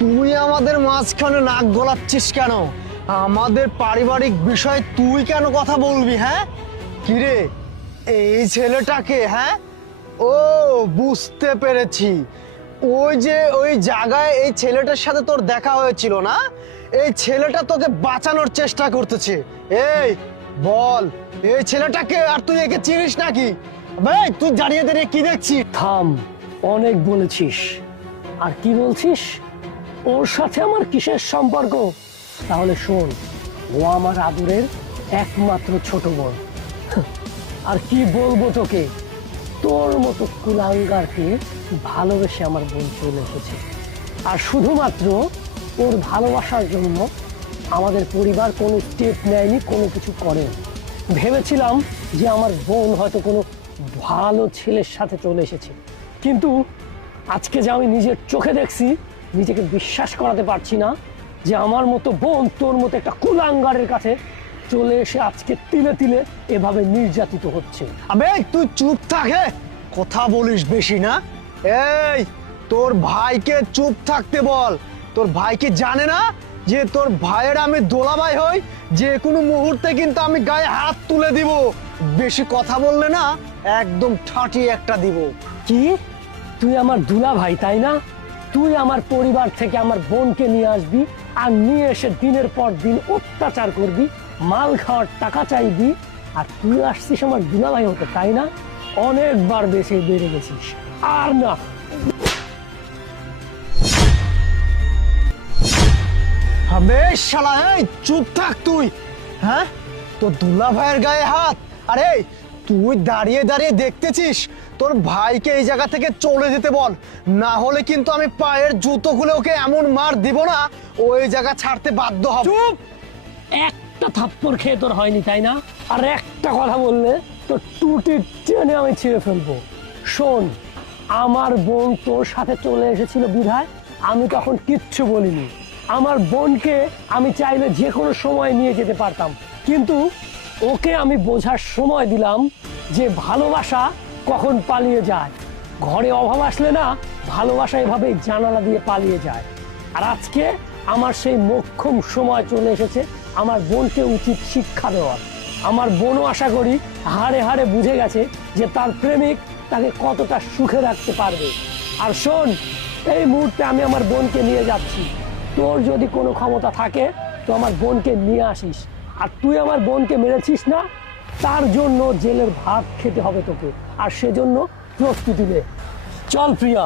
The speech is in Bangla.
তুই আমাদের মাঝখানে নাক গলাচ্ছিস কেন? আমাদের পারিবারিক বিষয় তুই কেন কথা বলবি? হ্যাঁ কিরে, এই ছেলেটাকে? হ্যাঁ, ও বুঝতে পেরেছি। ওই যে ওই জায়গায় এই ছেলেটার সাথে তোর দেখা হয়েছিল না, এই ছেলেটা তোকে বাঁচানোর চেষ্টা করতেছে। এই বল, এই ছেলেটাকে? আর তুই একে চিনিস নাকি? ভাই তুই দাঁড়িয়ে দাঁড়িয়ে কি দেখছিস? থাম, অনেক বলেছিস। আর কি বলছিস? ওর সাথে আমার কিসের সম্পর্ক? তাহলে শোন, ও আমার আদরের একমাত্র ছোট বোন। আর কি বলবো তোকে, তোর মতো কুলাঙ্গারকে ভালোবেসে আমার বোন চলে এসেছে। আর শুধুমাত্র ওর ভালোবাসার জন্য আমাদের পরিবার কোনো স্টেপ নেয়নি, কোনো কিছু করেনি। ভেবেছিলাম যে আমার বোন হয়তো কোনো ভালো ছেলের সাথে চলে এসেছে, কিন্তু আজকে যে আমি নিজের চোখে দেখছি, নিজেকে বিশ্বাস করাতে পারছি না যে আমার মতো বোন তোর মতো একটা কুলাঙ্গারের কাছে চলে এসে আজকে তিলে তিলে এভাবে নির্যাতিত হচ্ছে। আবে তুই চুপ থাকে, কথা বলিস বেশি না। এই তোর ভাইকে চুপ থাকতে বল। তোর ভাই কি জানে না যে তোর ভাইয়ের আমি দোলাভাই হই? যে কোনো মুহূর্তে কিন্তু আমি গায়ে হাত তুলে দিব। বেশি কথা বললে না একদম ঠাঁটি একটা দিব। কি, তুই আমার দুলা ভাই তাই না? তুই আমার পরিবার থেকে আমার বোনকে নিয়ে আসবি, আর নিয়ে এসে দিনের পর দিন অত্যাচার করবি, মাল খাওয়ার টাকা চাইবি, আর তুই আসছিস আমার দুলা ভাই হতে, তাই না? অনেকবার বেশি বেড়ে গেছিস। আর না, হবে শালা, এই চুপ থাক তুই। হ্যাঁ, তোর দুলা ভাইয়ের গায়ে হাত? আরে তুই দাঁড়িয়ে দাঁড়িয়ে দেখতেছিস? তোর ভাইকে এই জায়গা থেকে চলে যেতে বল, না হলে কিন্তু আমি পায়ের জুতো খুলে ওকে এমন মার দিব না, ওই জায়গা ছাড়তে বাধ্য হবে। চুপ! একটা থাপ্পড় খেয়ে তোর হয়নি তাই না? আর একটা কথা বললে তো টুটি টেনে আমি ছিঁড়ে ফেলবো। শোন, আমার বোন তোর সাথে চলে এসেছিল বিধায় আমি তখন কিচ্ছু বলিনি। আমার বোনকে আমি চাইলে যে কোনো সময় নিয়ে যেতে পারতাম, কিন্তু ওকে আমি বোঝার সময় দিলাম যে ভালোবাসা কখন পালিয়ে যায়। ঘরে অভাব আসলে না, ভালোবাসা এভাবে জানালা দিয়ে পালিয়ে যায়। আর আজকে আমার সেই মোক্ষম সময় চলে এসেছে আমার বোনকে উচিত শিক্ষা দেওয়ার। আমার বোনও আশা করি হাড়ে হাড়ে বুঝে গেছে যে তার প্রেমিক তাকে কতটা সুখে রাখতে পারবে। আর শোন, এই মুহূর্তে আমি আমার বোনকে নিয়ে যাচ্ছি। তোর যদি কোনো ক্ষমতা থাকে তো আমার বোনকে নিয়ে আসিস। আর তুই আমার বোনকে মেরেছিস না, তার জন্য জেলের ভাত খেতে হবে তোকে, আর সেজন্য প্রস্তুতি নে। চল প্রিয়া।